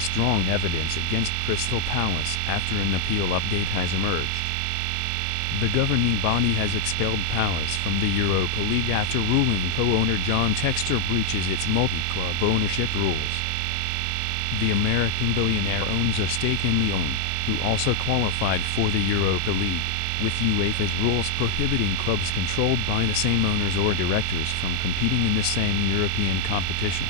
very strong evidence against Crystal Palace after an appeal update has emerged. The governing body has expelled Palace from the Europa League after ruling co-owner John Textor breaches its multi-club ownership rules. The American billionaire owns a stake in Lyon, who also qualified for the Europa League, with Uefa's rules prohibiting clubs controlled by the same owners or directors from competing in the same European competition.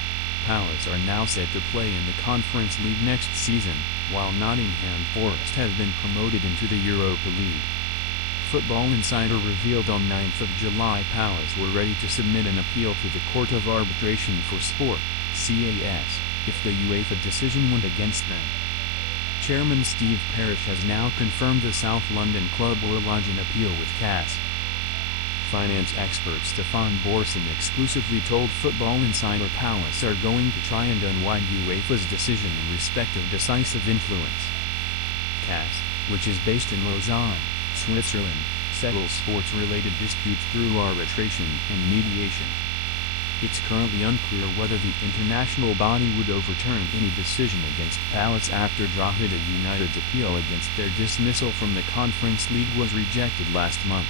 Palace are now set to play in the Conference League next season, while Nottingham Forest have been promoted into the Europa League. Football Insider revealed on 9th of July Palace were ready to submit an appeal to the Court of Arbitration for Sport, CAS, if the UEFA decision went against them. Chairman Steve Parish has now confirmed the South London club will lodge an appeal with CAS. Finance expert Stefan Borsin exclusively told Football Insider Palace are going to try and unwind UEFA's decision in respect of decisive influence. CAS, which is based in Lausanne, Switzerland, settles sports-related disputes through arbitration and mediation. It's currently unclear whether the international body would overturn any decision against Palace after Drogheda United's appeal against their dismissal from the Conference League was rejected last month.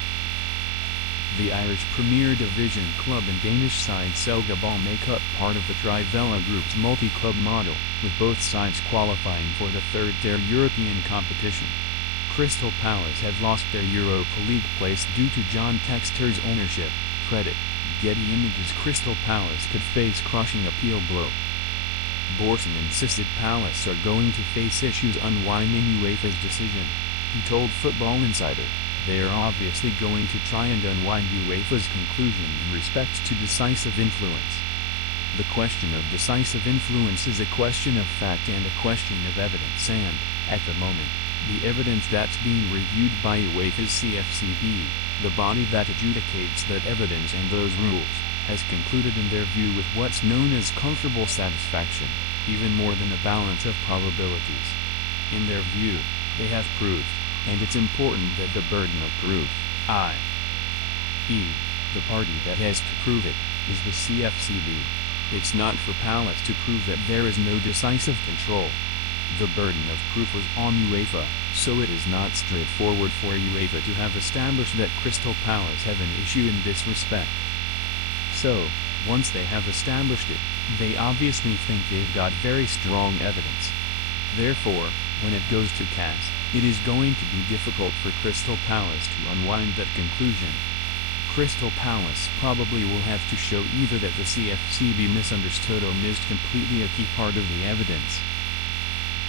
The Irish Premier Division club and Danish side Selga Ball make up part of the Trivela Group's multi-club model, with both sides qualifying for the third-tier European competition. Crystal Palace have lost their Europa League place due to John Textor's ownership. Credit: Getty Images. Crystal Palace could face crushing appeal blow. Borsin insisted Palace are going to face issues unwinding UEFA's decision. He told Football Insider, "They are obviously going to try and unwind UEFA's conclusion in respect to decisive influence. The question of decisive influence is a question of fact and a question of evidence and, at the moment, the evidence that's being reviewed by UEFA's CFCB, the body that adjudicates that evidence and those rules, has concluded in their view with what's known as comfortable satisfaction, even more than a balance of probabilities. In their view, they have proved, and it's important that the burden of proof, i.e., the party that has to prove it, is the CFCB. It's not for Palace to prove that there is no decisive control. The burden of proof was on UEFA, so it is not straightforward for UEFA to have established that Crystal Palace have an issue in this respect. So, once they have established it, they obviously think they've got very strong evidence. Therefore, when it goes to CAS, it is going to be difficult for Crystal Palace to unwind that conclusion. Crystal Palace probably will have to show either that the CFCB misunderstood or missed completely a key part of the evidence.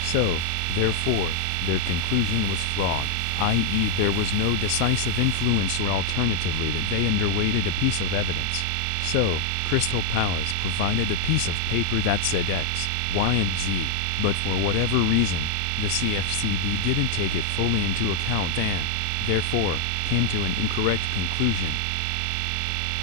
So, therefore, their conclusion was flawed, i.e. there was no decisive influence, or alternatively that they underweighted a piece of evidence. So, Crystal Palace provided a piece of paper that said X, Y and Z, but for whatever reason, the CFCB didn't take it fully into account and, therefore, came to an incorrect conclusion.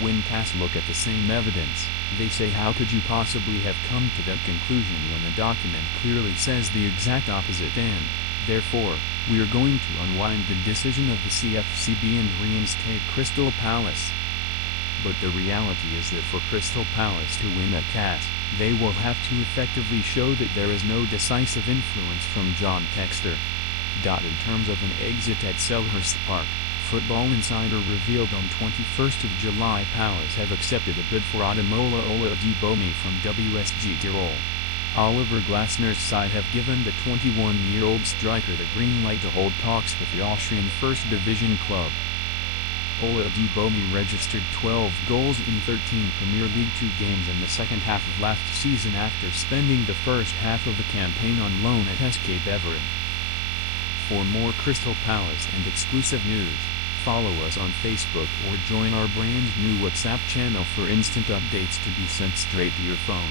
When CAS look at the same evidence, they say, how could you possibly have come to that conclusion when the document clearly says the exact opposite, and, therefore, we are going to unwind the decision of the CFCB and reinstate Crystal Palace. But the reality is that for Crystal Palace to win at CAS, they will have to effectively show that there is no decisive influence from John Textor. In terms of an exit at Selhurst Park, Football Insider revealed on 21st of July Palace have accepted a bid for Ademola Oladipomi from WSG Tirol. Oliver Glasner's side have given the 21-year-old striker the green light to hold talks with the Austrian First Division club. Oladipomi registered 12 goals in 13 Premier League 2 games in the second half of last season after spending the first half of the campaign on loan at SK Beveren. For more Crystal Palace and exclusive news, follow us on Facebook or join our brand new WhatsApp channel for instant updates to be sent straight to your phone.